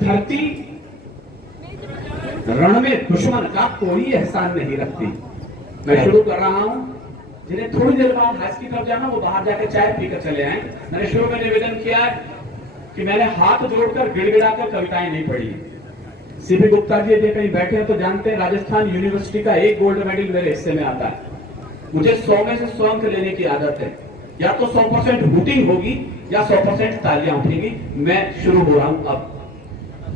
धरती रण में दुश्मन का कोई एहसान नहीं रखती। मैं शुरू कर रहा हूं, जिन्हें थोड़ी देर बाद हाथ की तरफ जाना वो बाहर जाकर चाय पीकर चले आए। मैंने शुरू में निवेदन किया कि मैंने हाथ जोड़कर गिड़गिड़ाकर कविताएं नहीं पढ़ी। सीपी गुप्ता जी ये कहीं बैठे हैं तो जानते हैं राजस्थान यूनिवर्सिटी का एक गोल्ड मेडल मेरे हिस्से में आता है। मुझे 100 में से 100 अंक लेने की आदत है। या तो 100% हूटिंग होगी या 100% तालियां उठेंगी। मैं शुरू हो रहा हूं अब।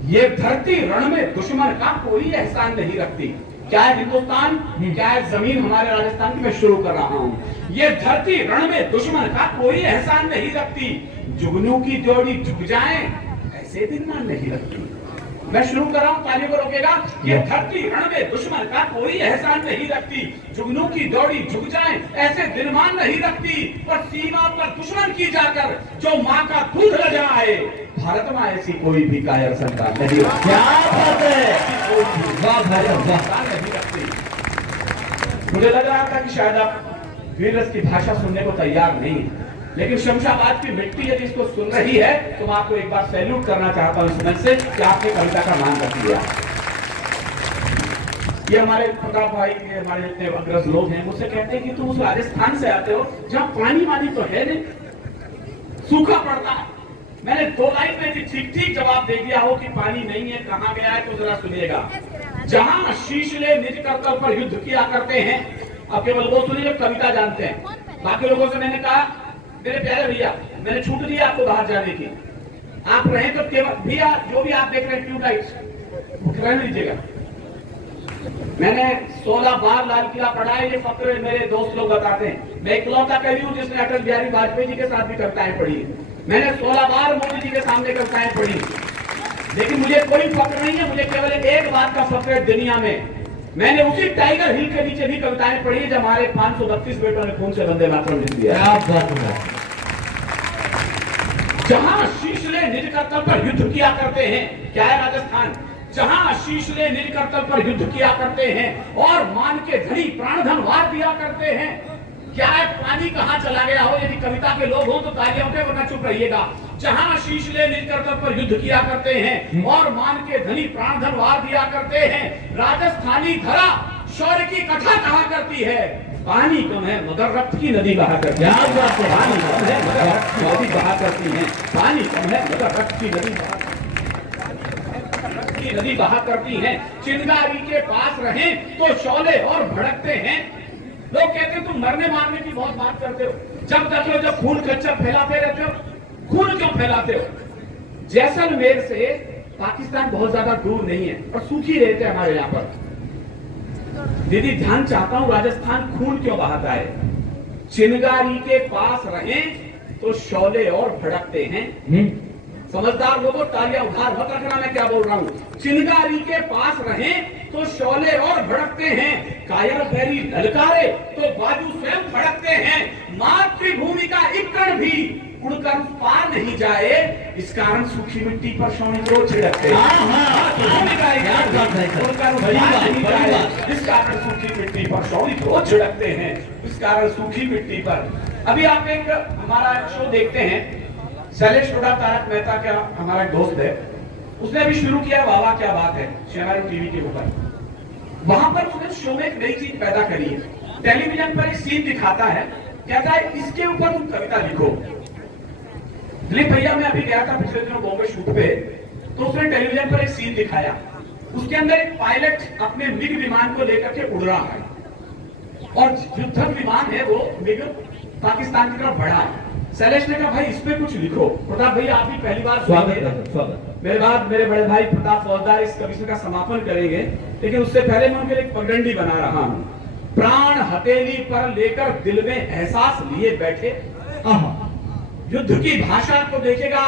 ये धरती रण में दुश्मन का कोई एहसान नहीं रखती। क्या है हिंदुस्तान, क्या है जमीन हमारे राजस्थान की। मैं शुरू कर रहा हूं। ये धरती रण में दुश्मन का कोई एहसान नहीं रखती। जुगनू की जोड़ी झुक जाए ऐसे दिन मान नहीं रखती। मैं शुरू कर रहा हूं, तालियों को रोकेगा। ये धरती रण में दुश्मन का कोई एहसान नहीं रखती। जुगनू की जोड़ी झुक जाए ऐसे दिनमान नहीं रखती। पर सीमा पर दुश्मन की जाकर जो माँ का दूध ल जाए, भारत में ऐसी कोई भी कायर संतान नहीं रखती। क्या बात है, कोई भी संतान नहीं रखती। मुझे लग रहा था कि शायद आप वीर रस की भाषा सुनने को तैयार नहीं है, लेकिन शमशाबाद की मिट्टी यदि इसको सुन रही है तो मैं आपको एक बार सैल्यूट करना चाहता हूं इस मंच से कि आपने कविता का मान रख लिया। ये हमारे प्रताप भाई, ये हमारे जितने अग्रज लोग हैं, मुझसे कहते हैं कि तुम उस राजस्थान से आते हो जहां पानी वानी तो है नहीं, सूखा पड़ता है। मैंने 2 लाइन में ठीक ठीक जवाब दे दिया हो कि पानी नहीं है, कहां गया है तो जरा सुनिएगा। जहां शीशले निज कर्तव्य पर युद्ध किया करते हैं, अब केवल वो सुनिए कविता जानते हैं। बाकी लोगों से मैंने कहा मेरे प्यारे भैया, मैंने छूट दी आपको बाहर जाने की। आप रहे तो केवल भैया जो भी आप देख रहे हैं ट्यूबलाइट रहने दीजिएगा। मैंने 16 बार लाल किला पढ़ा है, ये फक्र मेरे दोस्त लोग बताते हैं। मैं इकलौता कह रही हूँ जिसने अटल बिहारी वाजपेयी जी के साथ भी कविताएं पढ़ी है। मैंने 16 बार मोदी जी के सामने कविताएं पढ़ी, लेकिन मुझे कोई फक्र नहीं है। मुझे केवल एक बात का फक्र है दुनिया में, मैंने उसी टाइगर हिल के नीचे भी कविताएं पढ़ी जब हमारे 532 बेटों ने खून से वंदे मातरम लिख दिया। जहां शीशले निज कर्तव्य पर युद्ध किया करते हैं, क्या है राजस्थान, जहां शीशले निज कर्तव्य पर युद्ध किया करते हैं और मान के धनी प्राण धन वार दिया करते हैं। क्या है पानी कहां चला गया हो, यदि कविता के लोग हो तो तालियां उठे वरना चुप रहिएगा। जहां शीशले निज कर्तव्य पर युद्ध किया करते हैं और मान के धनी प्राण धन वार दिया करते हैं, राजस्थानी धरा शौर्य की कथा कहा करती है। पानी कम है मगर रक्त की नदी बहा करती है। पानी कम है मगर रक्त की नदी बहा करती है। पानी कम है मगर रक्त की नदी बहा करती है। चिंगारी के पास रहें तो शौले और भड़कते हैं। लोग कहते हैं तुम मरने मारने की बहुत बात करते हो, जब देख लो जब खून कच्चा फैलाते रहते हो। खून क्यों फैलाते हो? जैसलमेर से पाकिस्तान बहुत ज्यादा दूर नहीं है और सूखी रहते हमारे यहाँ पर। दीदी ध्यान चाहता हूं, राजस्थान खून क्यों बहाता है? चिंगारी के पास रहें तो शौले और भड़कते हैं। समझदार लोगों तालियां उधार मत रखना, मैं क्या बोल रहा हूं। चिंगारी के पास रहें तो शौले और भड़कते हैं। कायर पैरी ललकारे तो बाजू स्वयं भड़कते हैं। मातृभूमि का एक कण भी उड़कर पार नहीं जाए, इस कारण सूखी मिट्टी पर शौर्य को छिड़कते हैं। इस कारण सूखी मिट्टी पर शौर्य को छिड़कते हैं, इस कारण सूखी मिट्टी पर। अभी आप एक हमारा शो देखते हैं, शैलेश टोडा तारक मेहता का हमारा दोस्त है, उसने अभी शुरू किया वाह वाह क्या बात है चैनल टीवी के ऊपर। वहां पर उसने शो में एक नई चीज पैदा करी है। टेलीविजन पर एक सीन दिखाता है, कहता है इसके ऊपर तुम कविता लिखो। दिलीप भैया मैं अभी गया था पिछले दिनों बॉम्बे शूट पे, तो उसने टेलीविजन पर एक सीन दिखाया। उसके अंदर एक पायलट अपने मिग विमान को लेकर के उड़ रहा है और युद्धक विमान है वो मिग पाकिस्तान की तरफ बढ़ा है। शैलेश ने कहा भाई इस पे कुछ लिखो। प्रताप भैया आप भी पहली बार स्वागत। मेरे बाद मेरे बड़े भाई प्रताप फौजदार इस कविता का समापन करेंगे, लेकिन उससे पहले मैं उनके लिए एक पगडंडी बना रहा हूं। प्राण हथेली पर लेकर दिल में एहसास लिए बैठे, युद्ध की भाषा को देखेगा।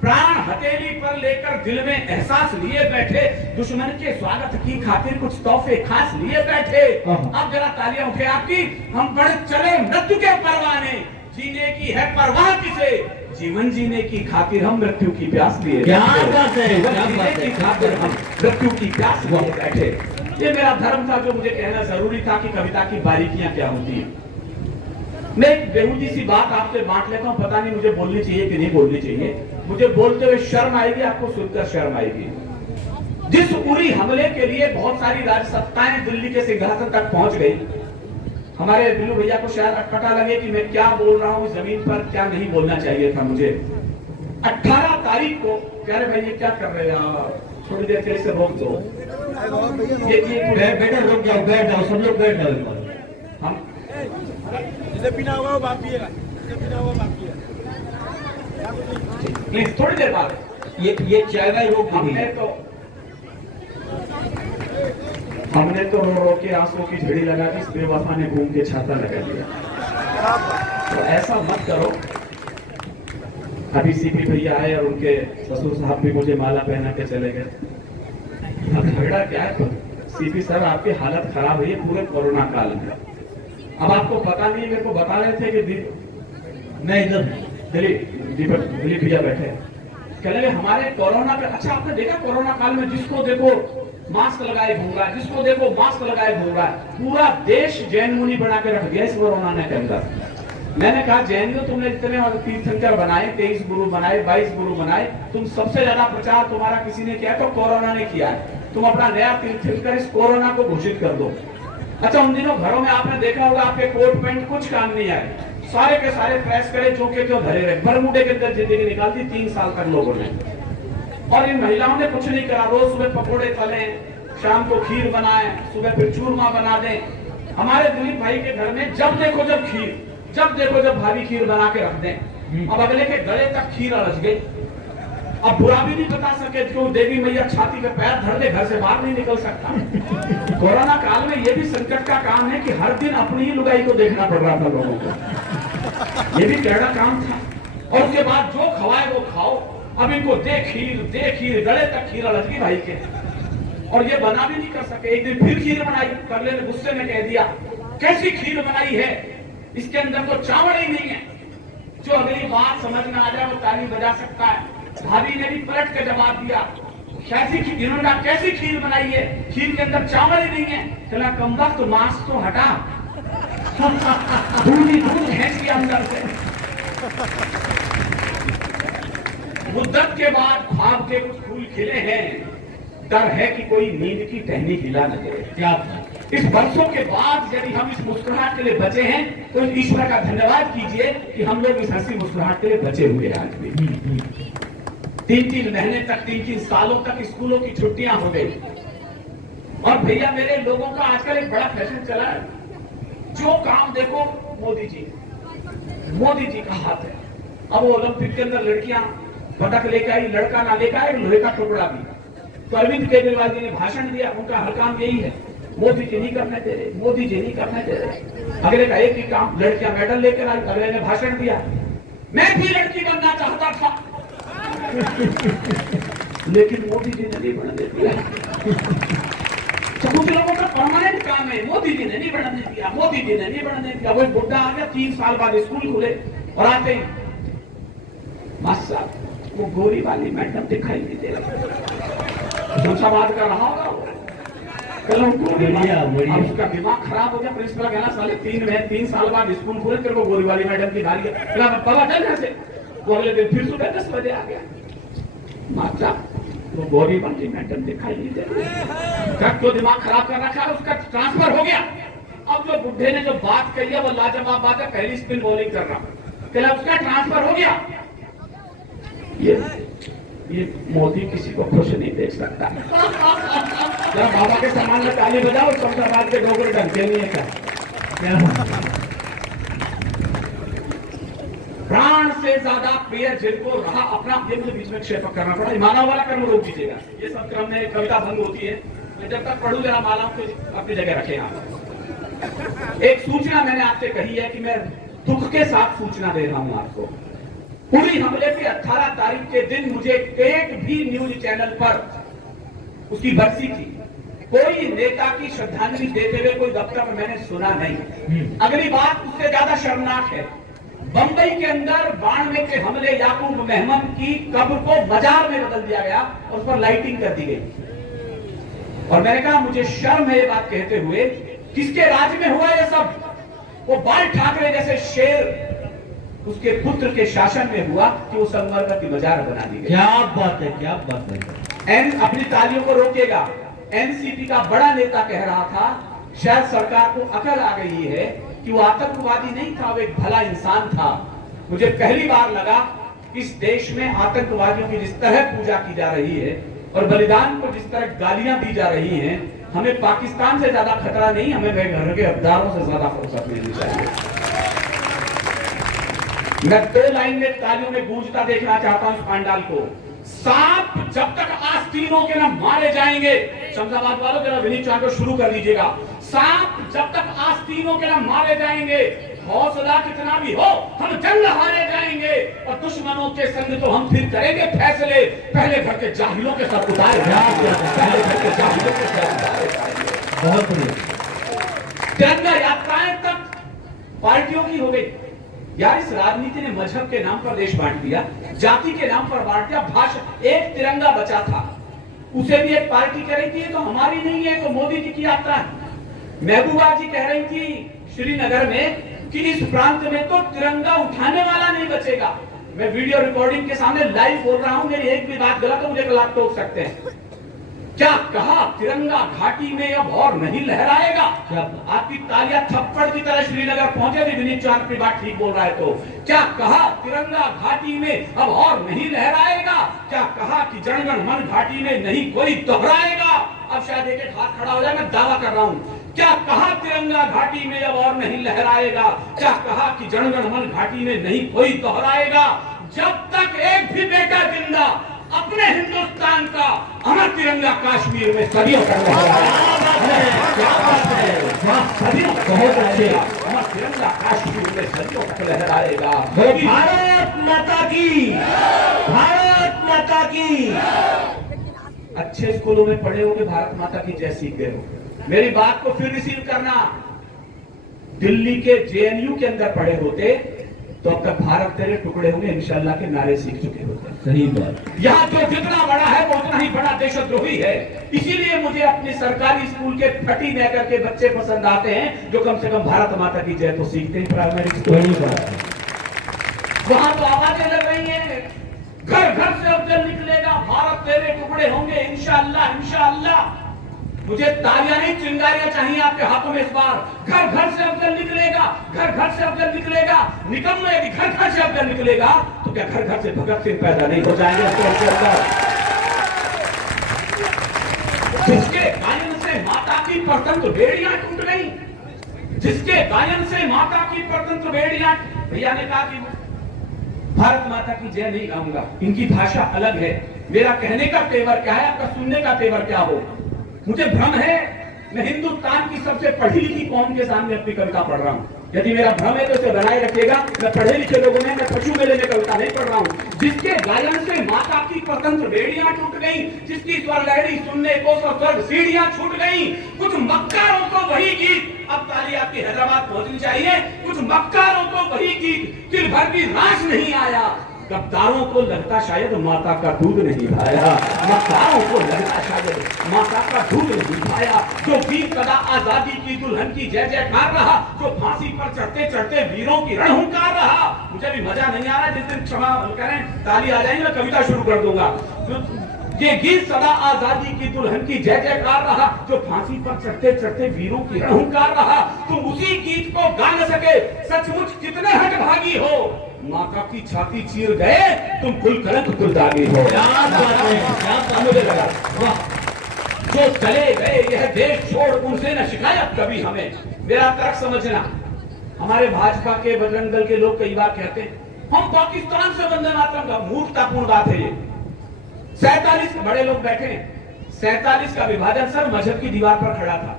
प्राण हथेली पर लेकर दिल में एहसास लिए बैठे, दुश्मन के स्वागत की खातिर कुछ तोहफे खास लिए बैठे। अब जरा तालियां उठे आपकी। हम बढ़ चले मृत्यु के परवाने, जीने की है परवाह किसे, जीवन जीने की खातिर हम मृत्यु की प्यास लिए। क्या बात है, जीने की खातिर हम मृत्यु की प्यास लिए बैठे। ये मेरा धर्म था जो मुझे कहना जरूरी था कि कविता की बारीकियां क्या होती है। मैं एक बेहूदी सी बात आपसे बांट लेता हूं, पता नहीं मुझे बोलनी चाहिए कि नहीं बोलनी चाहिए। मुझे बोलते हुए शर्म आएगी, आपको सुनकर शर्म आएगी। जिस उरी हमले के लिए बहुत सारी राज सत्ताएं दिल्ली के सिंहासन तक पहुंच गई, हमारे बिल्लू भैया को शायद अटपटा लगे कि मैं क्या बोल रहा हूं, जमीन पर क्या नहीं बोलना चाहिए था मुझे। 18 तारीख को कह रहे भाई ये क्या कर रहे हैं आप, थोड़ी देर के लिए रोक दो, बेटा रुक जाओ, बैठ जाओ, सब लोग बैठ जाओ। हम जिसे पीना होगा वो बाकी है, जिसे पीना होगा बाकी है। प्लीज थोड़ी देर बाद ये चाय वाय रोक दीजिए। हमने तो रो रो के आंसू की झड़ी लगा दी, इस बेवफा ने घूम के छाता लगा दिया। तो ऐसा मत करो। अभी सीपी भैया आए और उनके ससुर साहब भी मुझे माला पहना के चले गए। अब झगड़ा क्या है, सीपी सर आपकी हालत खराब हुई है पूरे कोरोना काल में। अब आपको पता नहीं, मेरे को बता रहे थे कि मैं इधर दिलीप भैया बैठे कह रहे हमारे कोरोना पे। अच्छा आपने देखा कोरोना काल में जिसको देखो मास्क लगाए घूम रहा है, जिसको देखो मास्क लगाए घूम रहा है। पूरा देश जैन मुनि बना के रख दिया इस कोरोना ने के अंदर। मैंने कहा जैनियों तुमने इतने तीर्थंकर बनाए, 23 गुरु बनाए, 22 गुरु बनाए, तुम सबसे ज्यादा प्रचार तुम्हारा किसी ने किया तो कोरोना ने किया है। तुम अपना नया तीर्थंकर इस कोरोना को घोषित कर दो। अच्छा उन दिनों घरों में आपने देखा होगा आपके कोट पैंट कुछ काम नहीं आए, सारे के सारे प्रेस करे, चौके क्यों धरे रहे, बरमूडे के अंदर जिंदगी निकाल दी 3 साल तक लोगों ने। और इन महिलाओं ने कुछ नहीं करा, रोज सुबह पकोड़े तले, शाम को खीर बनाए, सुबह फिर चूरमा बना दे। हमारे दिलीप भाई के घर में जब देखो जब खीर, जब देखो जब भाभी खीर बना के रख दें। अब अगले के गले तक खीर अड़च गई। अब बुरा भी नहीं बता सके क्यों देवी मैया छाती पे पैर धर दे, घर से बाहर नहीं निकल सकता। कोरोना काल में ये भी संकट का काम है कि हर दिन अपनी ही लुगाई को देखना पड़ रहा था लोगों को। ये भी टेढ़ा काम था। और उसके बाद जो खवाए वो खाओ। अब इनको दे खीर, गले तक खीर अड़च गई भाई के। और ये बना भी नहीं कर सके। एक दिन फिर खीर बनाई, करले ने गुस्से में कह दिया कैसी खीर बनाई है, इसके अंदर तो चावल ही नहीं है। जो अगली बात समझ में आ जाए वो ताली बजा सकता है। भाभी ने भी पलट के जवाब दिया कैसी खीर, इन्होंने कहा कैसी खीर बनाई है, खीर के अंदर चावल ही नहीं है। चला कमबख्त तो मांस तो हटा, दूध ही दूध खींच लिया अंदर से। मुद्दत के बाद ख्वाब के कुछ फूल खिले हैं, डर है कि कोई नींद की टहनी हिला न दे। क्या इस बरसों के बाद यदि हम इस मुस्कुराहट के लिए बचे हैं तो ईश्वर का धन्यवाद कीजिए कि हम लोग इस हंसी मुस्कुराहट के लिए बचे हुए हैं। आज भी 3-3 महीने तक, 3-3 सालों तक स्कूलों की छुट्टियां हो गई। और भैया मेरे लोगों का आजकल एक बड़ा फैशन चला है, जो काम देखो मोदी जी का हाथ है। अब वो ओलंपिक के अंदर लड़कियां पदक लेकर आई, लड़का ना लेकर आए, लोहे का टुकड़ा भी। तो अरविंद केजरीवाल जी ने भाषण दिया, उनका हर काम यही है मोदी जी नहीं करने दे रहे, मोदी जी नहीं करने दे रहे। अगले का एक ही काम, लड़कियां मेडल लेकर आई, अगले ने भाषण दिया मैं भी लड़की बनना चाहता था लेकिन मोदी जी ने नहीं बनने दिया। तो कुछ लोगों का परमानेंट काम है, मोदी जी ने नहीं बनने दिया, मोदी जी ने नहीं बनने दिया। वो बुढ़ा आ गया, 3 साल बाद स्कूल खुले और आते ही मास्टर साहब वो गोरी वाली मैडम दिखाई नहीं दे रही। कौन सा बात कर रहा होगा वो, उसका दिमाग खराब हो गया। प्रिंसिपल कहना साले 3 साल बाद स्कूल खुले, तेरे को गोरी वाली मैडम की गाली बाबा चल घर से। वो अगले दिन फिर सुबह 10 बजे आ गया, माता वो गोरी वाली मैडम दिखाई नहीं दे रही। जो दिमाग खराब कर रखा है उसका ट्रांसफर हो गया। अब जो बुढ़े ने जो बात कही है वो लाजवाब बात है, पहली स्पिन बॉलिंग कर रहा, उसका ट्रांसफर हो गया। ये मोदी किसी को खुश नहीं देख सकता। जरा बाबा के सामान में ताली बजाओ, शमशाबाद के डोगरे ढंगते नहीं है क्या। प्राण से ज्यादा प्रिय जिनको रहा अपना, ये मुझे बीच में क्षेपक करना पड़ा, मानव वाला कर्म रोक दीजिएगा। ये सब क्रम में कविता भंग होती है, मैं जब तक पढ़ू जरा मालाओं को अपनी जगह रखे। आप एक सूचना मैंने आपसे कही है कि मैं दुख के साथ सूचना दे रहा हूं आपको। उरी हमले की 18 तारीख के दिन मुझे एक भी न्यूज चैनल पर उसकी बरसी थी, कोई नेता की श्रद्धांजलि देते हुए कोई दफ्तर में मैंने सुना नहीं। अगली बात उससे ज्यादा शर्मनाक है, बंबई के अंदर 92 के हमले याकूब मेहमन की कब्र को मजार में बदल दिया गया और उस पर लाइटिंग कर दी गई। और मैंने कहा मुझे शर्म है ये बात कहते हुए, किसके राज में हुआ ये सब, वो बाल ठाकरे जैसे शेर उसके पुत्र के शासन में हुआ कि वो संगमरमर की मजार बना दी गई। क्या बात है, क्या बात है। अपनी तालियों को रोकेगा। एनसीपी का बड़ा नेता कह रहा था शायद सरकार को अकल आ गई है कि वो आतंकवादी नहीं था, वो एक भला इंसान था। मुझे पहली बार लगा इस देश में आतंकवादियों की जिस तरह पूजा की जा रही है और बलिदान को जिस तरह गालियां दी जा रही हैं, हमें पाकिस्तान से ज्यादा खतरा नहीं, हमें घर के अब्दारों से ज्यादा फुर्सत मिलनी चाहिए। मैं 2 लाइन में तालियों में गूंजता देखना चाहता हूं इस पंडाल को। सांप जब तक आस्तीनों के ना मारे जाएंगे, शमशाबाद वालों के ना विनीत चौहान को शुरू कर लीजिएगा। सांप जब तक आस्तीनों के ना मारे जाएंगे, हौसला कितना भी हो, हम जंग हारे जाएंगे और दुश्मनों के संग तो हम फिर करेंगे फैसले। पहले घर के जाहिलों के सर उतारे, पहले घर के जाहिलों के सर उतारे। बहुत बढ़िया। तिरंगा यात्राएं तक पार्टियों की हो गई। यार इस राजनीति ने मजहब के नाम पर देश बांट दिया, जाति के नाम पर बांट दिया। भाषा, एक तिरंगा बचा था, उसे भी एक पार्टी कह रही थी तो हमारी नहीं है, तो मोदी जी की यात्रा है। महबूबा जी कह रही थी श्रीनगर में कि इस प्रांत में तो तिरंगा उठाने वाला नहीं बचेगा। मैं वीडियो रिकॉर्डिंग के सामने लाइव बोल रहा हूं, मेरी एक भी बात गलत है मुझे गलत टोक सकते हैं। क्या कहा? तिरंगा घाटी में अब और नहीं लहराएगा। आपकी तालियां थप्पड़ की तरह श्रीनगर पहुंचे थे, विनीत चौहान की बात ठीक बोल रहा है तो। क्या कहा? तिरंगा घाटी में अब और नहीं लहराएगा। क्या कहा कि जनगण मन घाटी में नहीं कोई दोहराएगा। अब शायद एक हाथ खड़ा हो जाए, मैं दावा कर रहा हूं। क्या कहा? तिरंगा घाटी में अब और नहीं लहराएगा। क्या कहा कि जनगण मन घाटी में नहीं कोई दोहराएगा। जब तक एक भी बेटा जिंदा अपने हिंदुस्तान का अमर तिरंगा कश्मीर में सदियों तक बहुत अच्छे अमर तिरंगा कश्मीर में सदियों तक लहराएगा। भारत माता की, भारत माता की। अच्छे स्कूलों में पढ़े होगे, भारत माता की जय सीख गए हो। मेरी बात को फिर रिसीव करना। दिल्ली के जेएनयू के अंदर पढ़े होते तो अब तक भारत तेरे टुकड़े होंगे इंशाल्लाह के नारे सीख चुके होते। सही बात। यहाँ जो जितना बड़ा है वो उतना ही बड़ा देशद्रोही है। इसीलिए मुझे अपने सरकारी स्कूल के फटी नेकर के बच्चे पसंद आते हैं जो कम से कम भारत माता की जय तो सीखते हैं प्राइमरी स्कूल। वहां तो आवाजें लग रही है, घर घर से अफजल निकलेगा, भारत तेरे टुकड़े होंगे इंशाल्लाह इंशाल्लाह। मुझे तालियां नहीं चिंगारियां चाहिए आपके हाथों में इस बार। घर घर से अफजल निकलेगा, घर घर से अफजल निकलेगा। निकम्मे यदि घर घर से अफजल निकलेगा तो क्या घर घर से भगत सिंह पैदा नहीं हो जाएंगे? जिसके गायन से माता की परतंत्र बेड़ियां टूट गई, जिसके गायन से माता की परतंत्र बेड़ियां। भैया ने कहा कि भारत माता की जय नहीं गाऊंगा, इनकी भाषा अलग है। मेरा कहने का तेवर क्या है, आपका सुनने का तेवर क्या हो? मुझे भ्रम है मैं हिंदुस्तान की सबसे पढ़ी लिखी कौम के सामने अपनी कविता पढ़ रहा हूं। यदि मेरा भ्रम है तो इसे बनाए रखिएगा। मैं पढ़े लिखे लोगों में, मैं पशु मेले में कविता नहीं पढ़ रहा हूं। जिसके गायन से माता की परतंत्र बेड़ियां टूट गई, जिसकी स्वर लहरी सुनने को तो स्वर्ग सीढ़ियां छूट गई। कुछ मक्कारों को वही गीत, अब ताली आपकी हैदराबाद पहुंचनी चाहिए। कुछ मक्कारों को वही गीत, दिल भर भी रास नहीं आया। गद्दारों को लगता शायद माता का दूध नहीं भाया, मक्कारों को लगता शायद माता का दूध नहीं भाया। जो गीत सदा आजादी की दुल्हन की जय जयकार रहा, जो फांसी पर चढ़ते चढ़ते वीरों की रणहुंकार रहा। मुझे भी मजा नहीं आ रहा, जिस दिन क्षमा करें ताली आ जाएंगे मैं कविता शुरू कर दूंगा। ये गीत सदा आजादी की दुल्हन की जय जयकार रहा, जो फांसी पर चढ़ते चढ़ते वीरों की रणहुंकार रहा। तुम उसी गीत को गा न सके, सचमुच कितने हठभागी हो। माता की छाती चीर गए, तुम कुल कलंक कुल दागी हो। मुझे लगा जो चले गए यह देश छोड़, उनसे न शिकायत कभी हमें। मेरा तर्क समझना। हमारे भाजपा के बजरंग दल के लोग कई बार कहते हैं हम पाकिस्तान से वंदे मातरम का, मूर्खतापूर्ण बात है ये। 47 बड़े लोग बैठे हैं, 47 का विभाजन सर मजहब की दीवार पर खड़ा था।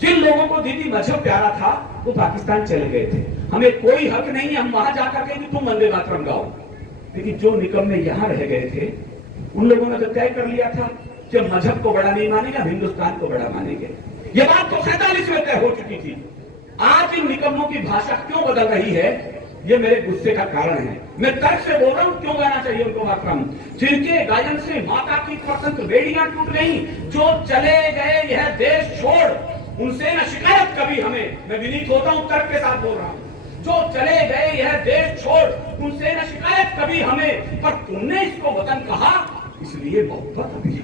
जिन लोगों को दीदी मजहब प्यारा था वो पाकिस्तान चले गए थे। हमें कोई हक नहीं है हम वहां जाकर के तुम वंदे मातरम गाओ। लेकिन जो निकम्मे यहां रह गए थे उन लोगों ने तो तय कर लिया था जब मजहब को बड़ा नहीं मानेगा हिंदुस्तान को बड़ा मानेंगे। ये बात तो 47 में तय हो चुकी थी। आज इन निकम्मों की भाषा क्यों बदल रही है, ये मेरे गुस्से का कारण है। मैं तर्क से बोल रहा हूं क्यों गाना चाहिए उनको मातरम। जिनके गायन से माता की परतंत्र बेड़ियां टूट गई, जो चले गए यह देश छोड़, उनसे न शिकायत कभी हमें। मैं विनीत होता हूं, तर्क के साथ बोल रहा हूं। जो चले गए यह देश छोड़, उनसे न शिकायत कभी हमें, पर तुमने इसको वतन कहा, इसलिए मोहब्बत अभी।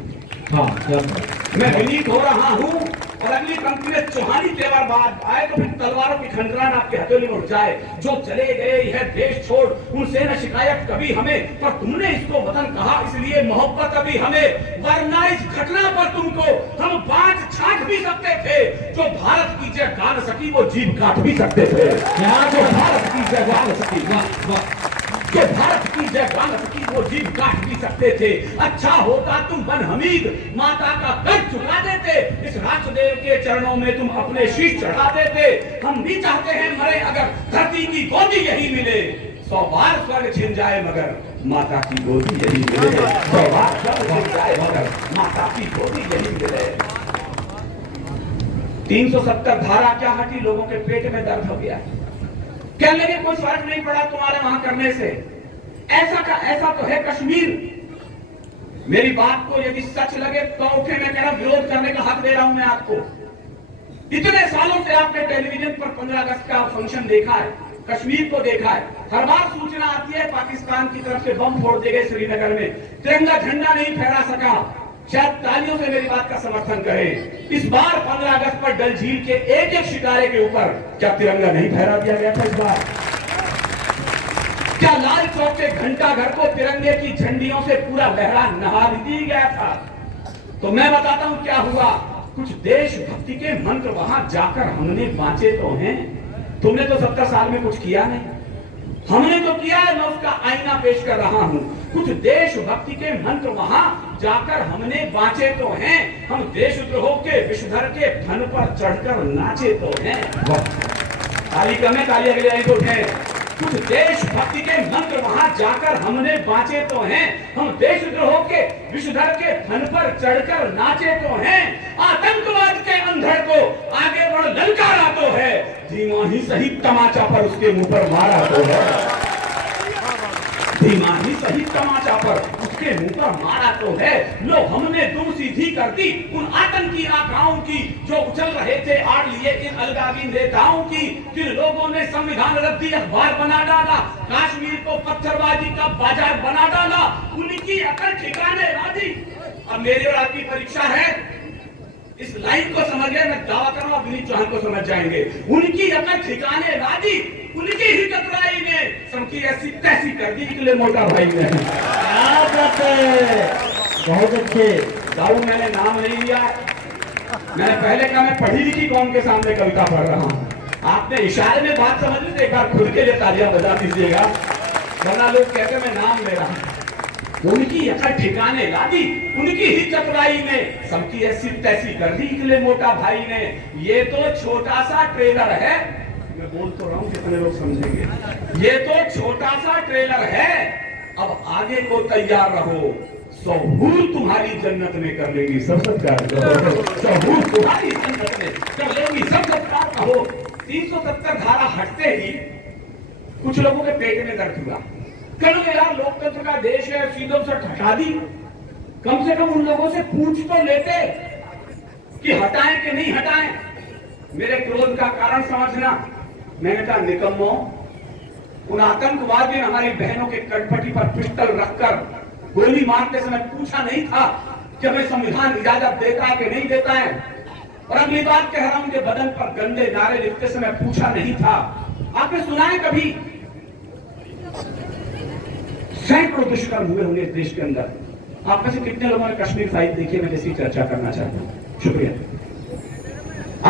हाँ, क्या बात। मैं विनीत हो रहा हूं, और अगली पंक्ति में चौहानी तेवर बाद आए तो फिर तलवारों की खंजरान आपके हथेली में उठ जाए। जो चले गए यह देश छोड़, उनसे न शिकायत कभी हमें, पर तुमने इसको वतन कहा, इसलिए मोहब्बत अभी हमें। वरना इस घटना पर तुमको हम बांट छांट भी सकते थे। जो भारत की जय गा न सकी वो जीभ काट भी सकते थे। जो भारत की जय गा न सकी, जो भारत की जय गा न सकी वो जीभ काट भी सकते थे। अच्छा होता तुम बन हमीद माता का कर्ज चुका देते, इस राष्ट्रदेव के चरणों में तुम अपने शीश चढ़ा देते। हम भी चाहते हैं मरे अगर धरती की गोदी यही मिले, 100 बार स्वर्ग छिन जाए मगर माता की गोदी यही मिले। 100 बार स्वर्ग छिन जाए मगर माता की गोदी यही मिले। 370 धारा क्या हटी, लोगों के पेट में दर्द हो गया। क्या लगे कोई फर्क नहीं पड़ा तुम्हारे वहां करने से। ऐसा का ऐसा तो है कश्मीर। मेरी बात को यदि सच लगे तो उठे, मैं कह रहा विरोध करने का हक दे रहा हूं मैं आपको। इतने सालों से आपने टेलीविजन पर 15 अगस्त का फंक्शन देखा है, कश्मीर को देखा है। हर बार सूचना आती है पाकिस्तान की तरफ से बम फोड़ दिए गए श्रीनगर में, तिरंगा झंडा नहीं फहरा सका। शायद तालियों से मेरी बात का समर्थन करें। इस बार 15 अगस्त पर डल झील के एक एक शिकारे के ऊपर क्या तिरंगा नहीं फहरा दिया गया था इस बार? क्या लाल चौक के घंटा घर को तिरंगे की झंडियों से पूरा लहरा नहा दी गया था? तो मैं बताता हूं क्या हुआ। कुछ देशभक्ति के मंत्र वहां जाकर हमने बांचे तो हैं। तुमने तो 70 साल में कुछ किया नहीं, हमने तो किया है। मैं उसका आईना पेश कर रहा हूं। कुछ देशभक्ति के मंत्र वहां जाकर हमने बांचे तो हैं। हम देशद्रोह के विषधर के फन पर चढ़कर नाचे तो हैं। ताली कम है, ताली अगले आई तो उठे। कुछ देशभक्ति के मंत्र वहां जाकर हमने बांचे तो हैं। हम देशद्रोह के विषधर के फन पर चढ़कर नाचे तो हैं। आतंकवाद के अंधड़ को आगे बढ़ ललकारा तो है, धीमा ही सही तमाचा पर उसके मुंह पर मारा तो है। धीमा ही सही तमाचा पर उसके मुंह पर मारा तो है। लो हमने दूर सीधी कर दी उन आतंकी आकाओं की, जो उछल रहे थे आड़ लिए इन अलगावी नेताओं की। किन लोगों ने संविधान रद्दी अखबार बना डाला, कश्मीर को पत्थरबाजी का बाजार बना डाला, उनकी अकल ठिकाने ला दी। अब मेरी और आपकी परीक्षा है, इस लाइन को समझ गए, मैं दावा कर रहा हूं विनीत चौहान को समझ जाएंगे। उनकी अकल ठिकाने ला दी, उनकी ही चतुराई ने समकी ऐसी तैसी कर दी निकले मोटा भाई ने। क्या बात है, बहुत अच्छे। दाऊ मैंने नाम नहीं लिया, मैंने पहले कहा मैं पढ़ी लिखी कौम के सामने कविता पढ़ रहा हूं। आपने इशारे में बात समझ ली तो एक बार खुद के लिए तालियां बजा दीजिएगा, वरना लोग कहते मैं नाम ले रहा हूं। उनकी अकल ठिकाने ला दी, उनकी ही चतुराई ने सबकी ऐसी तैसी कर दी निकले मोटा भाई ने। ये तो छोटा सा ट्रेलर है, मैं बोल तो रहा हूं कितने लोग समझेंगे। ये तो छोटा सा ट्रेलर है, अब आगे को तैयार रहो। सहूर तुम्हारी जन्नत में कर लेंगी सब सत्कार, सहूर तुम्हारी जन्नत में कर लेंगी सब सत्कार कहो। 370 धारा हटते ही कुछ लोगों के पेट में दर्द हुआ। कल यार लोकतंत्र का देश है, सीधों से हटा दी। कम से कम उन लोगों से पूछ तो लेते कि हटाएं कि नहीं हटाएं। मेरे क्रोध का कारण समझना। मैंने कहा निकम्मो, उन आतंकवादी ने हमारी बहनों के कटपटी पर पिस्टल रखकर गोली मारते समय पूछा नहीं था कि हमें संविधान इजाजत देता है कि नहीं देता है। और अगली बात कह रहा हूं, उनके बदन पर गंदे नारे लिखते समय पूछा नहीं था। आपने सुना है कभी? सैकड़ों दुष्कर्म हुए होंगे इस देश के अंदर। आप में से कितने लोगों ने कश्मीर फाइल देखी है? मैं जिसकी चर्चा करना चाहता हूं। शुक्रिया।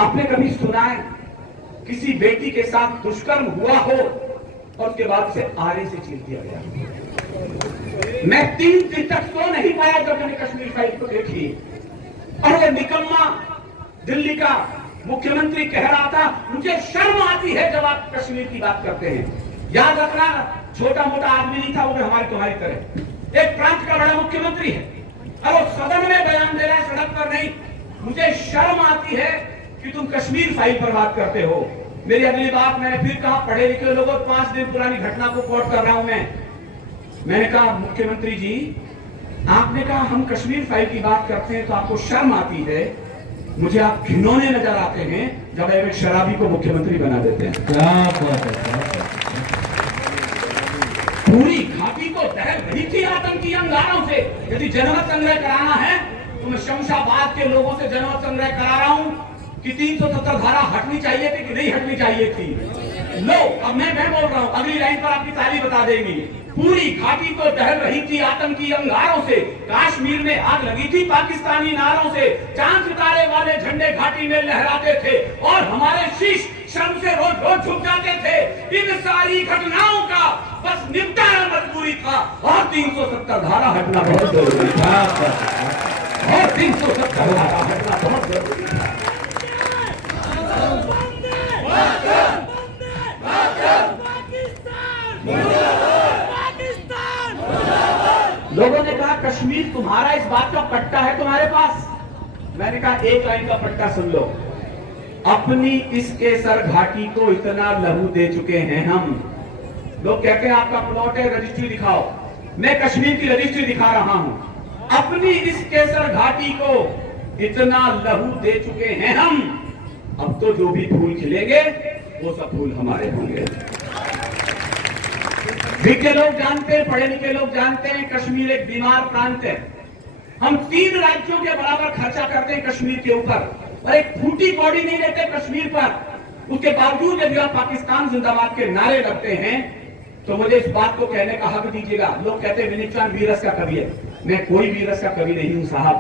आपने कभी सुना है किसी बेटी के साथ दुष्कर्म हुआ हो और उसके बाद उसे आरे से चीर दिया गया? मैं 3 दिन तक सो नहीं पाया जब मैंने कश्मीर फाइल को देखी। और वो निकम्मा दिल्ली का मुख्यमंत्री कह रहा था, मुझे शर्म आती है जब आप कश्मीर की बात करते हैं। याद रखना, छोटा मोटा आदमी नहीं था वो भी हमारी तुम्हारी तरह एक प्रांत का बड़ा मुख्यमंत्री है। और वो सदन में बयान दे रहा है, सड़क पर नहीं। मुझे शर्म आती है कि तुम कश्मीर फाइल पर बात करते हो। मेरी अगली बात मैंने फिर कहा, पढ़े लिखे लोगों 5 दिन पुरानी घटना को कोट कर रहा हूं मैंने कहा मुख्यमंत्री जी, आपने कहा हम कश्मीर फाइल की बात करते हैं तो आपको शर्म आती है, मुझे आप घिनौने नजर आते हैं जब एक शराबी को मुख्यमंत्री बना देते हैं। क्या बात है, क्या बात है। पूरी घाटी को दहल रही थी आतंकी अंगारों से। यदि जनमत संग्रह कराना है तो मैं शमशाबाद के लोगों से जनमत संग्रह करा रहा हूं कि 370 धारा हटनी चाहिए थी कि नहीं हटनी चाहिए थी। लो, अब मैं बोल रहा हूं, अगली लाइन पर आपकी ताली बता देंगी। पूरी घाटी को दहल रही थी आतंकी अंगारों से। कश्मीर में आग लगी थी पाकिस्तानी नारों से। चांद सितारे वाले झंडे घाटी में लहराते थे और हमारे शीश शर्म से रोज रोज झुक जाते थे। इन सारी घटनाओं का बस निपटारा मजबूरी था और 370 धारा हटना बहुत जरूरी था। और 370 धारा हटना बहुत जरूरी था। लोगों ने कहा कश्मीर तुम्हारा, इस बात का पट्टा है तुम्हारे पास। मैंने कहा एक लाइन का पट्टा सुन लो। अपनी इस केसर घाटी को इतना लहू दे चुके हैं हम। लोग कहते हैं आपका प्लॉट है, रजिस्ट्री दिखाओ। मैं कश्मीर की रजिस्ट्री दिखा रहा हूं। अपनी इस केसर घाटी को इतना लहू दे चुके हैं हम। अब तो जो भी फूल खिलेंगे वो सब फूल हमारे होंगे। विज्ञ लोग जानते हैं, पढ़े लिखे लोग जानते हैं, कश्मीर एक बीमार प्रांत है। हम 3 राज्यों के बराबर खर्चा करते हैं कश्मीर के ऊपर और एक फूटी कौड़ी नहीं लेते कश्मीर पर। उसके बावजूद यदि आप पाकिस्तान जिंदाबाद के नारे लगते हैं तो मुझे इस बात को कहने का हक दीजिएगा। लोग कहते हैं विनीत चांद वीरस का कवि है। मैं कोई वीरस का कवि नहीं हूं साहब,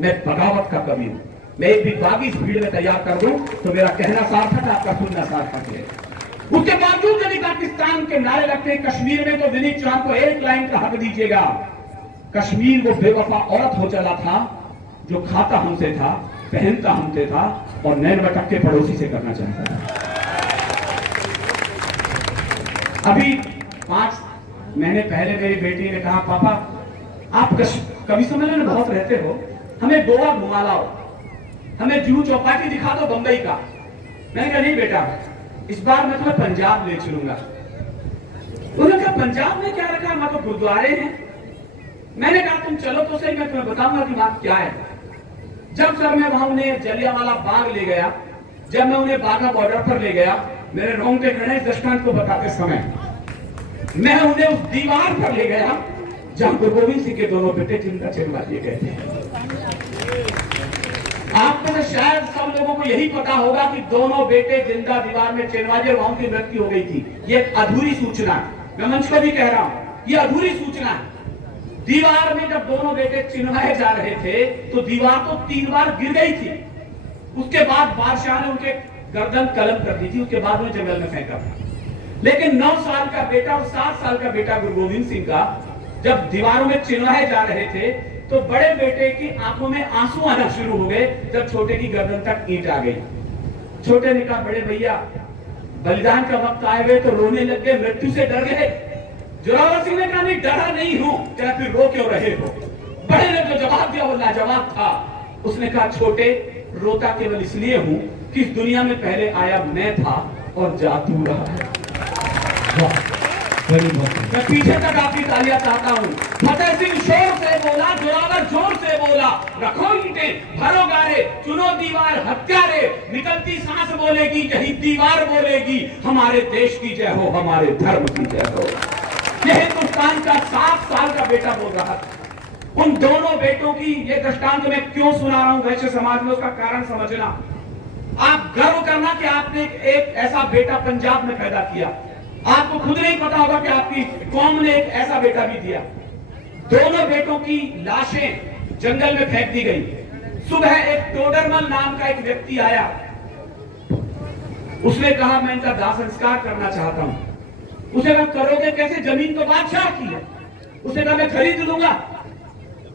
मैं बगावत का कवि हूं। मैं एक भी बागी इस भीड़ में तैयार कर दूं तो मेरा कहना सार्थक है, आपका सुनना सार्थक है। उसके बावजूद यदि पाकिस्तान के नारे लगते हैं कश्मीर में तो विनीत चांद को एक लाइन का हक दीजिएगा। कश्मीर वो बेवफा औरत हो चला था जो खाता हमसे था, पहनता हमसे था और नैन बटक के पड़ोसी से करना चाहता था। अभी 5 महीने पहले मेरी बेटी ने कहा पापा आप कवि सम्मेलन में बहुत रहते हो, हमें गोवा घुमा लाओ, हमें जुहू चौपाटी दिखा दो बंबई का। मैंने कहा नहीं बेटा, इस बार मैं तुम्हें पंजाब ले चलूंगा। उन्होंने कहा पंजाब में क्या रखा है, वहां तो गुरुद्वारे हैं। मैंने कहा तुम चलो तो सही, मैं तुम्हें बताऊंगा कि बात क्या है। जब सर मैं वहां उन्हें जलियांवाला बाग ले गया, जब मैं उन्हें बाघा बॉर्डर पर ले गया, मेरे रोंगटे खड़े इस दृष्टांत को बताते समय। मैं उन्हें उस दीवार पर ले गया जहां गुरु गोविंद सिंह के दोनों बेटे जिनका चिन्हवा दिए गए थे। आपको तो शायद सब लोगों को यही पता होगा कि दोनों बेटे जिंदा दीवार में चिन्हवाजे और वहां की मृत्यु हो गई थी। ये अधूरी सूचना है, मैं मंच को भी कह रहा हूं, ये अधूरी सूचना है। दीवार में जब दोनों बेटे चिन्हवाए जा रहे थे तो दीवार तो 3 बार गिर गई थी। उसके बाद बादशाह ने उनके गर्दन कलम कर दी थी, उसके बाद उन्हें जंगल में फेंका था। लेकिन 9 साल का बेटा और 7 साल का बेटा गुरु गोविंद सिंह का जब दीवारों में चिन्हवाए जा रहे थे तो बड़े बेटे की आंखों में आंसू आना शुरू हो गए जब छोटे की गर्दन तक ईंट आ गई। छोटे ने कहा बड़े भैया बलिदान का वक्त आए हुए तो रोने लग गए, मृत्यु से डर गए। जोरावर सिंह ने कहा नहीं डरा नहीं हूं, क्या फिर रो क्यों रहे हो। बड़े ने जो जवाब दिया वो लाजवाब था। उसने कहा छोटे रोता केवल इसलिए हूं कि इस दुनिया में पहले आया मैं था और जा तू रहा है। मैं पीछे तक आपकी तालियां चाहता हूं। फतेह सिंह शोर से बोला, जोरावर जोर से बोला, रखो ईंटें भरो गारे, चुनो दीवार हत्यारे, निकलती सांस बोलेगी यही दीवार बोलेगी, हमारे देश की जय हो, हमारे धर्म की जय हो। यह हिंदुस्तान का 7 साल का बेटा बोल रहा था। उन दोनों बेटों की ये दृष्टांत मैं क्यों सुना रहा हूं वैश्य समाज में, उसका कारण समझना। आप गर्व करना कि आपने एक ऐसा बेटा पंजाब में पैदा किया। आपको खुद नहीं पता होगा कि आपकी कौम ने एक ऐसा बेटा भी दिया। दोनों बेटों की लाशें जंगल में फेंक दी गई। सुबह एक टोडरमल नाम का एक व्यक्ति आया, उसने कहा मैं इनका दाह संस्कार करना चाहता हूं। उसने कहा करोगे कैसे, जमीन तो बादशाह की है। उसने कहा मैं खरीद लूंगा।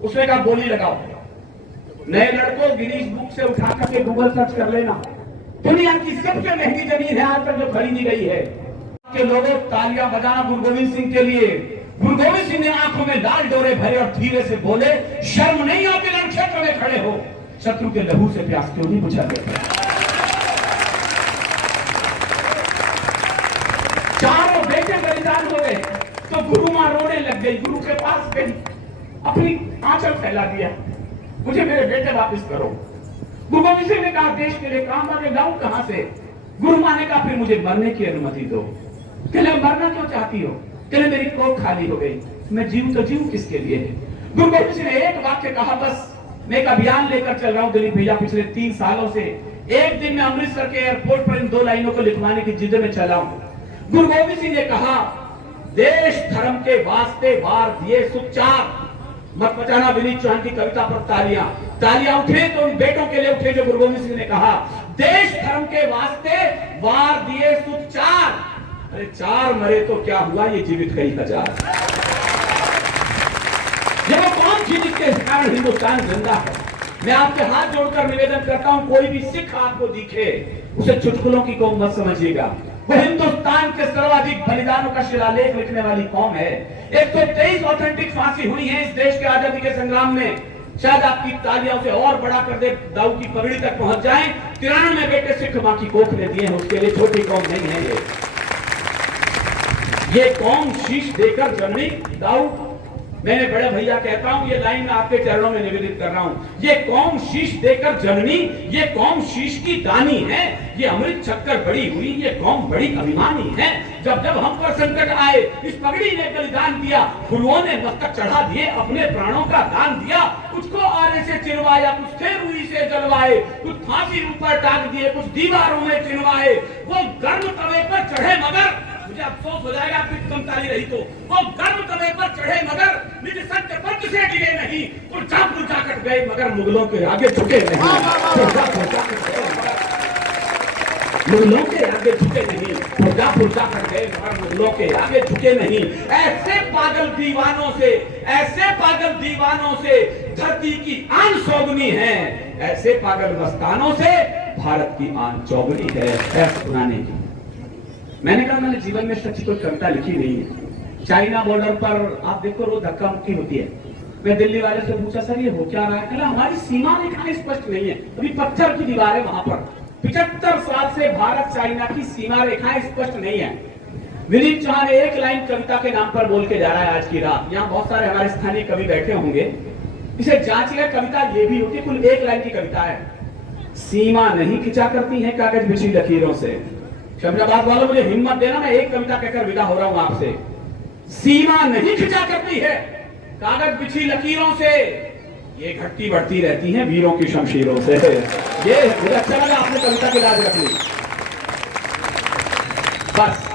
उसने कहा बोली लगाओ। नए लड़कों गिनीज बुक से उठा करके गूगल सर्च कर लेना, दुनिया की सबसे महंगी जमीन है आज तक जो खरीदी गई है। के लोगों तालियां बजाना गुरु गोविंद सिंह के लिए। गुरु गोविंद सिंह ने आंखों में लाल डोरे भरे और धीरे से बोले, शर्म नहीं आती रण क्षेत्र में खड़े हो, शत्रु के लहू से प्यास क्यों नहीं बुझा देते। चारों बेटे बलिदान हो गए तो गुरु मां रोने लग गई। गुरु के पास गई, अपनी आंचल फैला दिया, मुझे मेरे बेटे वापस करो। गुरु गोविंद सिंह ने कहा देश के लिए काम करने लाऊं कहां से? गुरु माँ ने कहा फिर मुझे मरने की अनुमति दो। कहले मरना क्यों चाहती हो? कहले मेरी कोख खाली हो गई, मैं जीव तो जीव किसके लिए? गुरु गोविंद सिंह ने एक वाक्य कहा, बस मैं एक अभियान लेकर चल रहा हूं दिलीप भैया, पिछले 3 सालों से एक दिन में अमृतसर के एयरपोर्ट पर इन 2 लाइनों को लिखवाने की जिद में चला हूं। गुरु गोविंद सिंह ने कहा, देश धर्म के वास्ते वार दिए सुचार। मत बचाना विनीत चौहान की कविता पर तालियां। तालियां उठे तो उन बेटों के लिए उठे जो गुरु गोविंद सिंह ने कहा, देश धर्म के वास्ते वार दिए सुचार। अरे 4 मरे तो क्या हुआ, ये जीवित कई हजार। ये वो कौन थी जिसके कारण हिंदुस्तान जिंदा है? मैं आपके हाथ जोड़कर निवेदन करता हूं, कोई भी सिख आपको दिखे उसे चुटकुलों की कौम मत समझिएगा। वो हिंदुस्तान के सर्वाधिक बलिदानों का शिलालेख लिखने वाली कौम है। 123 ऑथेंटिक फांसी हुई है इस देश के आजादी के संग्राम में। शायद आपकी तालियां उसे और बड़ा कर दे, दाऊ की पगड़ी तक पहुंच जाए। 93 बेटे सिख मां की कोख ने दिए हैं, उसके लिए छोटी कौम नहीं है ये कौम शीश देकर जननी। दाऊ मैंने बड़े भैया कहता हूं, ये लाइन आपके चरणों में निवेदित कर रहा हूं। ये कौम शीश देकर जननी, ये कौम शीश की दानी है। ये अमृत छक्कर बड़ी हुई, ये कौम बड़ी अभिमानी है। जब जब हम पर संकट आए, इस पगड़ी ने बलिदान दिया। गुरुओं ने मस्तक चढ़ा दिए, अपने प्राणों का दान दिया। कुछ को आरे से चिरवाया, कुछ थे रुई से जलवाए, कुछ फांसी ऊपर टांग दिए, कुछ दीवारों में चिनवाए। वो गर्म तवे पर चढ़े मगर, मुझे अफसोस हो जाएगा आपकी कम ताली रही तो, वो गर्म तवे पर चढ़े मगर निज सत्य पंथ से डिगे नहीं। पुरजा पुरजा कट गए मगर मुगलों के आगे झुके नहीं। पुरजा पुरजा कट गए मुगलों के आगे झुके नहीं। पुरजा पुरजा कट गए मगर मुगलों के आगे झुके नहीं। ऐसे पागल दीवानों से, ऐसे पागल दीवानों से धरती की आन सोगनी है। ऐसे पागल मस्तानों से भारत की आन चौगनी है। ऐसे सुनाने की मैंने कहा, मैंने जीवन में सच्ची कोई कविता लिखी नहीं है। चाइना बॉर्डर पर आप देखो रोज धक्का मुक्की होती है। मैं दिल्ली वाले से पूछा, सर ये हो क्या रहा है? कहला हमारी सीमा रेखाएं स्पष्ट नहीं है, अभी पत्थर की दीवार है वहां पर। 75 साल से भारत चाइना की सीमा रेखाएं स्पष्ट नहीं है। विनीत चौहान एक लाइन कविता के नाम पर बोल के जा रहा है आज की रात। यहाँ बहुत सारे हमारे स्थानीय कवि बैठे होंगे, इसे जांचिए। कविता ये भी होती है, कुल 1 लाइन की कविता है। सीमा नहीं खिंचा करती है कागज बिछी लकीरों से। शमशाबाद वालों मुझे हिम्मत देना, मैं एक कविता कहकर विदा हो रहा हूं आपसे। सीमा नहीं खिंचा करती है कागज बिछी लकीरों से, ये घटती बढ़ती रहती हैं वीरों की शमशीरों से। ये मुझे अच्छा लगा, आपने कविता की लाज रख ली। बस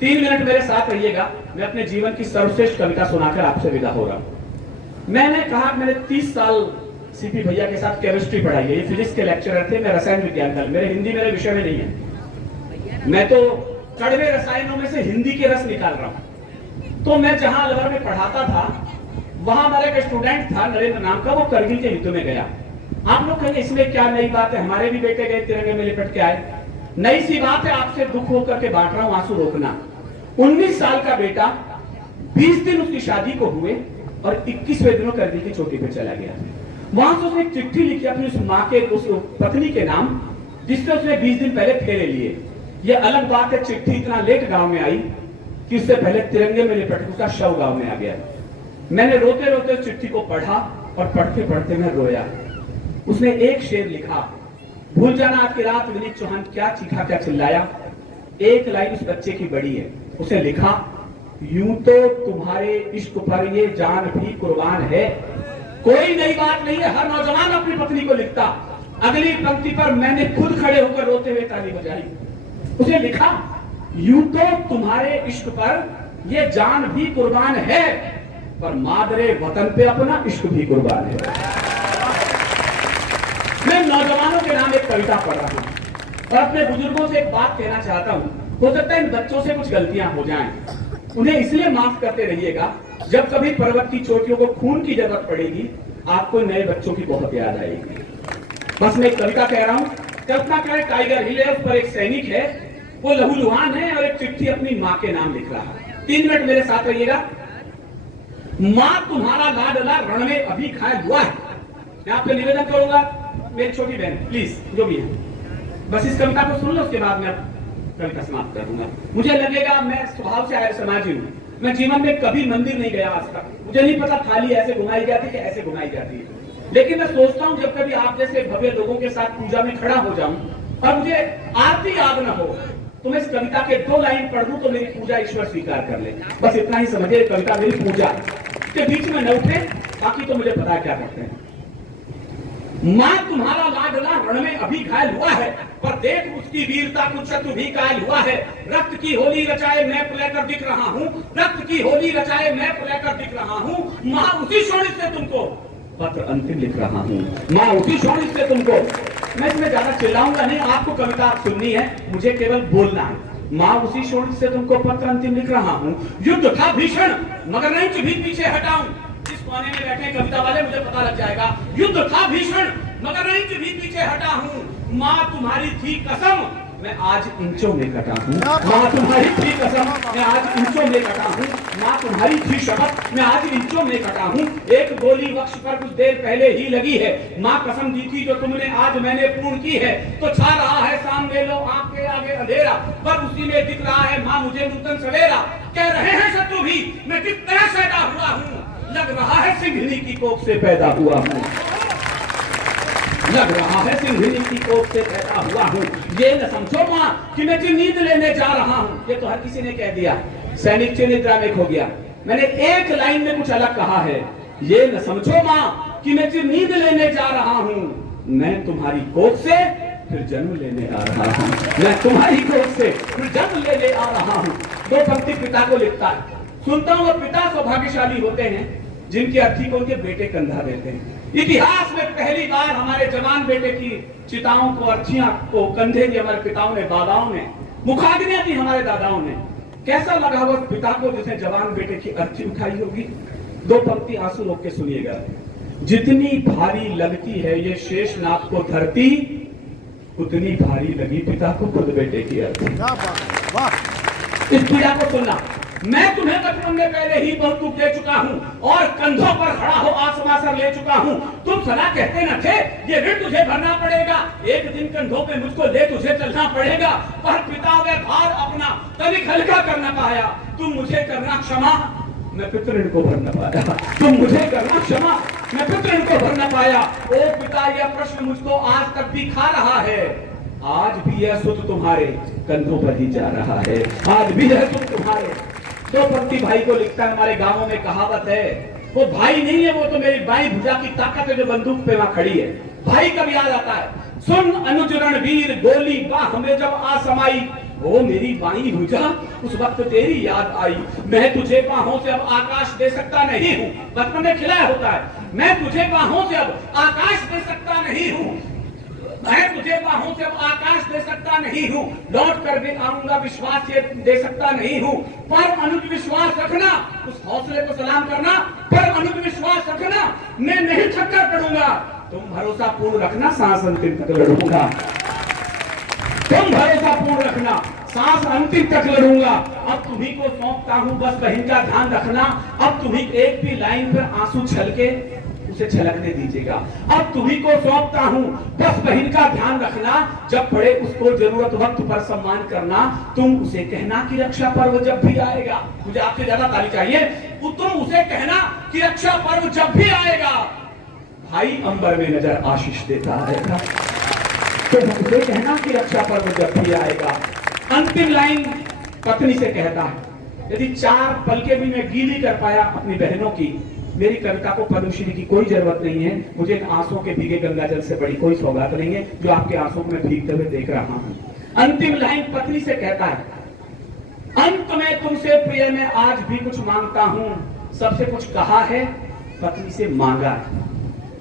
3 मिनट मेरे साथ रहिएगा, मैं अपने जीवन की सर्वश्रेष्ठ कविता सुनाकर आपसे विदा हो रहा हूं। मैंने कहा, मैंने 30 साल सीपी भैया के साथ केमिस्ट्री पढ़ाई है। ये फिजिक्स के लेक्चरर थे, मैं रसायन विज्ञान का, मेरे हिंदी मेरे विषय में नहीं है। मैं तो कड़वे रसायनों में से हिंदी के रस निकाल रहा हूं। तो मैं जहां अलवर में पढ़ाता था, वहां हमारा एक स्टूडेंट था नरेंद्र नाम का, वो करगिल के युद्ध में गया। आप लोग कहेंगे इसमें क्या नई बात है, हमारे भी बेटे गए तिरंगे में लिपट के आए। नई सी बात है, आपसे दुख होकर के बांट रहा हूं, आंसू रोकना। 19 साल का बेटा, 20 दिन उसकी शादी को हुए और 21वें दिनों करगिल की चोटी पे चला गया। वहां से उसने एक चिट्ठी लिखी अपनी उस माँ के, उस पत्नी के नाम, जिससे उसने 20 दिन पहले फेरे लिए। ये अलग बात है, चिट्ठी इतना लेट गांव में आई कि उससे पहले तिरंगे में लिपट उसका शव गांव में आ गया। मैंने रोते रोते चिट्ठी को पढ़ा और पढ़ते पढ़ते मैं रोया। उसने एक शेर लिखा, भूल जाना आज की रात विनीत चौहान क्या चीखा क्या चिल्लाया। एक लाइन उस बच्चे की बड़ी है, उसे लिखा, यूं तो तुम्हारे इश्क पर ये जान भी कुर्बान है। कोई नई बात नहीं है, हर नौजवान अपनी पत्नी को लिखता। अगली पंक्ति पर मैंने खुद खड़े होकर रोते हुए ताली बजाई। उसे लिखा, यूं तो तुम्हारे इश्क पर ये जान भी कुर्बान है, पर मादरे वतन पे अपना इश्क भी कुर्बान है। मैं नौजवानों के नाम एक कविता पढ़ रहा हूं और अपने बुजुर्गों से एक बात कहना चाहता हूं। हो सकता है इन बच्चों से कुछ गलतियां हो जाएं, उन्हें इसलिए माफ करते रहिएगा। जब कभी पर्वत की चोटियों को खून की जरूरत पड़ेगी, आपको नए बच्चों की बहुत याद आएगी। बस मैं एक कविता कह रहा हूं। कल्पना करें टाइगर हिल है, उस पर एक सैनिक है, वो लहूलुहान है और एक चिट्ठी अपनी माँ के नाम लिख रहा है। 3 मिनट मेरे साथ रहिएगा। माँ तुम्हारा लाडला रण में अभी घायल हुआ है। मैं आपसे निवेदन करूंगा, मेरी छोटी बहन प्लीज जो भी है, बस इस कविता को सुन लो, उसके बाद मैं कविता समाप्त कर दूंगा। मुझे लगेगा मैं स्वभाव से आर्य समाजी हूँ, मैं जीवन में कभी मंदिर नहीं गया आज तक। मुझे नहीं पता थाली ऐसे घुमाई जाती है कि ऐसे घुमाई जाती है। लेकिन मैं सोचता हूं जब कभी आप जैसे भव्य लोगों के साथ पूजा में खड़ा हो जाऊं और मुझे आरती याद न हो तो मैं इस कविता के 2 लाइन पढ़ दूं तो मेरी पूजा ईश्वर स्वीकार कर ले। बस इतना ही समझिए, कविता मेरी पूजा के बीच में न उठे, बाकी तो मुझे पता है क्या करते हैं। मां तुम्हारा लाडला रण में अभी घायल हुआ है, पर देख उसकी वीरता कुछ शत्रु भी घायल हुआ है। रक्त की होली रचाए मैं लेकर दिख रहा हूं, रक्त की होली रचाए मैं लेकर दिख रहा हूं। मां उसी शोणित से तुमको पत्र अंतिम लिख रहा हूं, मां उसी शोणित से तुमको। मैं इसमें ज्यादा चिल्लाऊंगा नहीं, आपको कविता सुननी है, मुझे केवल बोलना है। मां उसी शोणित से तुमको पत्र अंतिम लिख रहा हूं। युद्ध था भीषण मगर नहीं भी पीछे हटाऊं। जिस कोने में बैठे कविता वाले मुझे पता लग जाएगा। युद्ध था भीषण मगर नहीं भी पीछे हटा हूं। मां तुम्हारी थी कसम मैं आज इंचों में कटा हूं। मां तुम्हारी थी कसम मैं आज इंचों में कटा हूं। मां तुम्हारी थी शपथ मैं आज इंचों में कटा हूं। एक गोली वक्ष पर कुछ देर पहले ही लगी है। मां कसम दी थी जो तुमने आज मैंने पूर्ण की है। तो छा रहा है सामने लो आंख के आगे अंधेरा, पर उसी में दिख रहा है मां मुझे नूतन सवेरा। कह रहे हैं शत्रु भी मैं किस तरह पैदा हुआ हूं, लग रहा है सिंघनी की कोख से पैदा हुआ हूं। लग रहा है सिंघनी की कोख से पैदा हुआ हूं। ये न समझो मां कि मैं जो नींद लेने जा रहा हूं। ये तो हर किसी ने कह दिया, सैनिक चे निद्रा में खो गया। मैंने एक लाइन में कुछ अलग कहा है। ये न समझो मां कि मैं जो नींद लेने जा रहा हूं, मैं तुम्हारी कोख से फिर जन्म लेने आ रहा हूं। मैं तुम्हारी कोख से फिर जन्म लेने आ रहा हूं। 2 पंक्ति पिता को लिखता है। सुनता हूं पिता सौभाग्यशाली होते हैं जिनकी अर्थी को उनके बेटे कंधा देते हैं। इतिहास में पहली बार हमारे जवान बेटे की चिताओं को, अर्थियां को कंधे दी हमारे पिताओं ने, बाबाओं ने, मुखाग्नियां दी हमारे दादाओं ने। कैसा लगा होगा पिता को जिसने जवान बेटे की अर्थी उठाई होगी। 2 पंक्ति आंसू रोक के सुनिएगा। जितनी भारी लगती है ये शेषनाग को धरती, उतनी भारी लगी पिता को खुद बेटे की अर्थी। इस पीड़ा को सुनना। मैं तुम्हें बचपन में पहले ही बहुत दुख दे चुका हूं और कंधों पर खड़ा हो आसमासर ले चुका हूं। तुम सदा कहते न थे ये ऋण तुझे भरना पड़ेगा, एक दिन कंधों पे मुझको ले तुझे चलना पड़ेगा। पर पिता वे भार अपना तनिक हल्का कर न पाया। तुम मुझे करना क्षमा मैं पितृ ऋण को भर न पाया। तुम मुझे करना क्षमा मैं पितृ ऋण को भर न पाया। ओ पिता यह प्रश्न मुझको आज तक भी खा रहा है। आज भी यह सुध तुम्हारे कंधों पर ही जा रहा है। आज भी यह सुध तुम्हारे। 2 पंक्ति भाई को लिखता है। हमारे गांवों में कहावत है, वो भाई नहीं है, वो तो मेरी बाई भुजा की ताकत है जो बंदूक पे वहां खड़ी है। भाई कब याद आता है। सुन अनुज रणवीर गोली बाह में जब आ समाई, वो मेरी बाई भुजा उस वक्त तेरी याद आई। मैं तुझे बाहों से अब आकाश दे सकता नहीं हूँ। बचपन में खिलाया होता है, मैं तुझे बाहों से अब आकाश दे सकता नहीं हूँ। मैं तुझे बाहों से अब आकाश दे सकता नहीं हूँ। लौट कर भी आऊंगा विश्वास ये दे सकता नहीं हूँ। पर अनुज विश्वास रखना, उस हौसले को सलाम करना। पर अनुज विश्वास रखना, मैं नहीं थक्कर पड़ूंगा। तुम भरोसा पूर्ण रखना, सांस अंतिम तक लड़ूंगा। तुम भरोसा पूर्ण रखना, सांस अंतिम तक लड़ूंगा। अब तुम्ही को सौंपता हूँ बस बहन का ध्यान रखना। अब तुम्ही एक भी लाइन पर आंसू छलके उसे छलकने दीजिएगा। अब तुम्ही को सौंपता हूँ बस बहन का ध्यान रखना। जब पड़े उसको जरूरत वक्त पर सम्मान करना। तुम उसे कहना कि रक्षा पर्व जब भी आएगा। मुझे आपसे ज्यादा ताली चाहिए। तुम उसे कहना कि रक्षा पर्व जब भी आएगा, भाई अंबर में नजर आशीष देता आएगा। तुम उसे कहना कि रक्षा पर्व जब भी आएगा। अंतिम लाइन पत्नी से कहता है। यदि 4 पलके भी मैं गीली कर पाया अपनी बहनों की, मेरी कविता को प्रदूषण की कोई जरूरत नहीं है। मुझे इन आंसुओं के भीगे गंगा जल से बड़ी कोई सौगात नहीं है जो आपके आंसुओं को मैं भीगते हुए देख रहा हूं। अंतिम लाइन पत्नी से कहता है, अंत में तुमसे प्रिय मैं आज भी कुछ मांगता हूं। सबसे कुछ कहा है, पत्नी से मांगा है।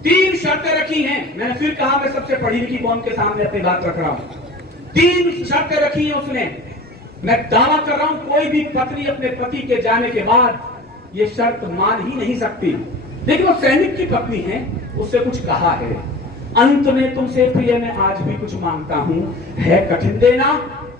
3 शर्तें रखी हैं। मैंने फिर कहा मैं सबसे पढ़ी लिखी कौम के सामने अपनी बात रख रहा हूं। 3 शर्तें रखी हैं उसने। मैं दावा कर रहा हूं कोई भी पत्नी अपने पति के जाने के बाद ये शर्त मान ही नहीं सकती। लेकिन वो सैनिक की पत्नी है, उससे कुछ कहा है। अंत में तुमसे प्रिय मैं आज भी कुछ मांगता हूं। है कठिन देना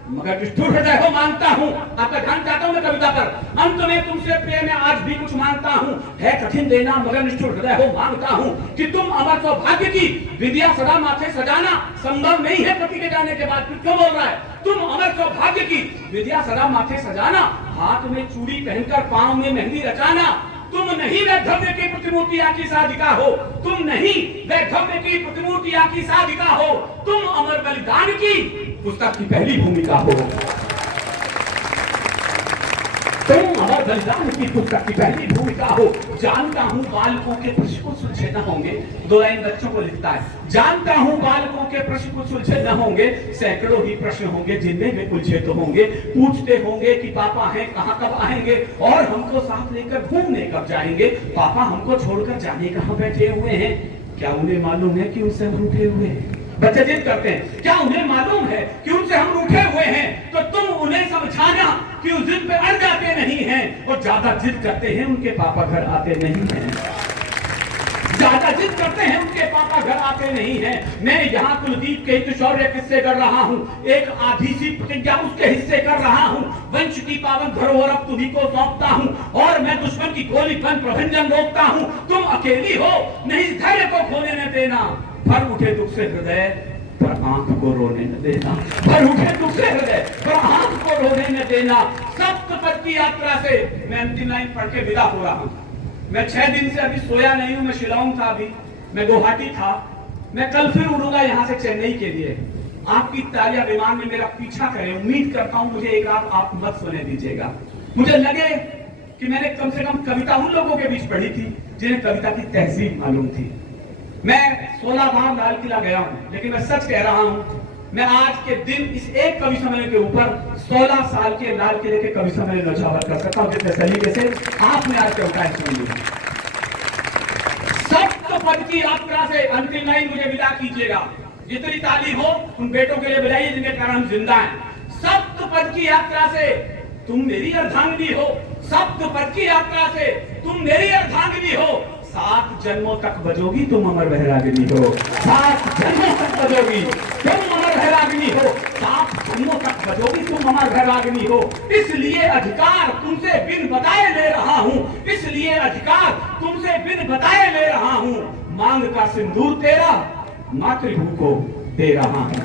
मगर निष्ठुर हृदय हो मांगता हूं। आपका ध्यान चाहता हूं मैं कविता पर। अंत में तुमसे प्रिय मैं आज भी कुछ मांगता हूं। है कठिन देना मगर निष्ठुर हृदय हो मांगता हूं कि तुम अमर सौभाग्य की विद्या सदा माथे सजाना संभव नहीं है पति के जाने के बाद। क्यों बोल रहा है? तुम अमर सौभाग्य की विद्या सदा माथे सजाना, हाथ में चूड़ी पहनकर पांव में मेहंदी रचाना, तुम नहीं वैधव्य की प्रतिमूर्तियां की साधिका हो, तुम नहीं वैधव्य की प्रतिमूर्तियां की साधिका हो, तुम अमर बलिदान की पुस्तक की पहली भूमिका हो। तुम अमर बलिदान की पुस्तक की पहली भूमिका हो। जानता हूं बालकों के प्रश्न को सुलझे न होंगे, 2 लाइन बच्चों को लिखता है, जानता हूं बालकों के प्रश्न को सुलझे न होंगे, सैकड़ों ही प्रश्न होंगे जिनमें वे उलझे तो होंगे। पूछते होंगे कि पापा हैं कहां, कब आएंगे, और हमको साथ लेकर घूमने कब जाएंगे। पापा हमको छोड़कर जाने कहां बैठे हुए हैं, क्या उन्हें मालूम है कि उनसे हम रूठे हुए हैं। बच्चे जिद करते हैं, क्या उन्हें मालूम है कि उनसे हम रूठे हुए हैं। तो तुम उन्हें समझाना कि उस जिद पे अड़ जाते नहीं हैं, और ज्यादा जिद करते हैं उनके पापा घर आते नहीं हैं, ज्यादा जिद करते हैं उनके पापा घर आते नहीं हैं। मैं यहाँ कुलदीप के हित शौर्य किस्से कर रहा हूँ, एक आधी सी प्रतिज्ञा उसके हिस्से कर रहा हूँ। वंश की पावन धरोहर अब तुम्ही को सौंपता हूँ, और मैं दुश्मन की गोली बन प्रभंजन रोकता हूँ। तुम अकेली हो, नहीं धैर्य को खोने न देना, भर उठे दुख से हृदय पर आंख को रोने न देना, भर उठे दुख से हृदय पर आंख को रोने न देना। सप्तपद की यात्रा से मैं अंतिम लाइन पढ़ के विदा हो रहा हूँ। मैं 6 दिन से अभी सोया नहीं हूं, मैं शिलांग था, अभी मैं गुवाहाटी था, मैं कल फिर उड़ूंगा यहाँ से चेन्नई के लिए। आपकी तालियां विमान में मेरा पीछा करें, उम्मीद करता हूं मुझे एक आप मत सुने दीजिएगा। मुझे लगे कि मैंने कम से कम कविता उन लोगों के बीच पढ़ी थी जिन्हें कविता की तहजीब मालूम थी। मैं 16 बार लाल किला गया हूं, लेकिन मैं सच कह रहा हूं, मैं आज के दिन इस एक कवि सम्मेलन के ऊपर 16 साल के लाल किले के कवि सम्मेलन नौछावर कर सकता हूं, जिस तरीके से आपने आज के उठाए सुन लिया। सप्तपद की यात्रा से अंतिम लाइन मुझे विदा कीजिएगा। जितनी ताली हो उन बेटों के लिए बजाइए जिनके कारण हम जिंदा हैं। सप्तपद की यात्रा से तुम मेरी अर्धांगिनी हो, सप्तपद की यात्रा से तुम मेरी अर्धांगिनी हो। 7 जन्मों तक बजोगी तुम अमर वैरागिनी हो, 7 जन्मों तक बजोगी तुम अमर वैरागिनी हो, 7 जन्मों तक बजोगी तुम अमर वैरागिनी हो। इसलिए अधिकार तुमसे बिन बताए ले रहा हूँ, इसलिए अधिकार तुमसे बिन बताए ले रहा हूँ। मांग का सिंदूर तेरा मातृभू को दे रहा हूँ।